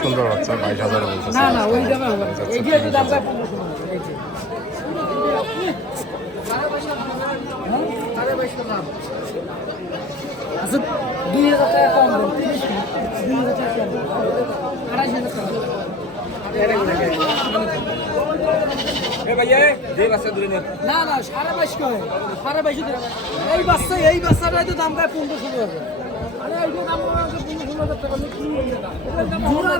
সুন্দর বাচ্চা বাইশ হাজার বলছে না না ওই। আচ্ছা, পনেরোশো। আচ্ছা, দুই হাজার টাকা কম না। দুই হাজার টাকা আড়াইশ হাজার টাকা। না না সাড়ে বাইশ কয় সাড়ে বাইশ এই বাচ্চা এই বাচ্চাটাই তো দাম পায় পনেরো ষোলো হাজার আরে এইটার দাম কমা আছে পনেরো ষোলো হাজার টাকা? জোড়া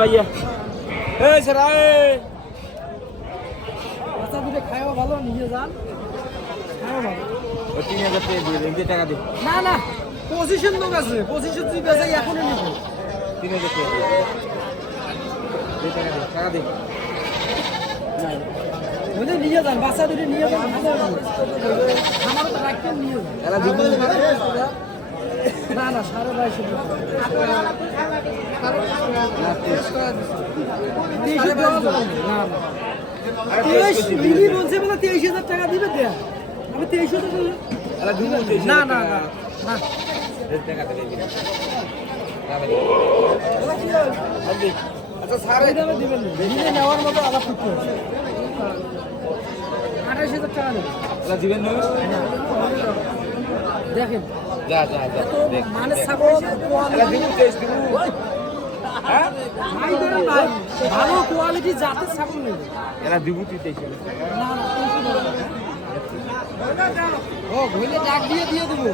ভাইয়া এই স্যার বাচ্চা দুটো খাওয়া ভালো নিজে যান খাওয়া ভালো তিন হাজার টাকা দিয়ে দিন না না পজিশন লোক আছে পজিশন তুই বেঁচে এখনই নিব তিন হাজার টাকা দিয়ে, টাকা দিন নিয়ে যান বাচ্চা দুটো নিয়ে যান। আমারও তো রাখতেন নিয়ে যান না না। সাড়ে বাইশে মিলি বলছে বলে তেইশ হাজার টাকা দিবে দেয়া আমি তেইশ হাজার না না না না। আচ্ছা দামে দিবেন নেওয়ার মতো আলাপ করতে আঠাশ হাজার টাকা দিবেন দেখেন। যা যা যা দেখ মানে ছাগল এরা দিবু তেইশ হ্যাঁ? ভাই ধরেন ভাই, ভালো কোয়ালিটি জাতের ছাগল নেবে। এরা না। ও ডাক দিয়ে দিয়ে দেবো।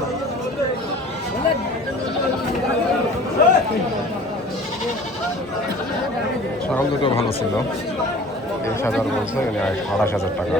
ছাগল দুটো ভালো ছিল। তেইশ হাজার বলছে আড়াইশ হাজার টাকা।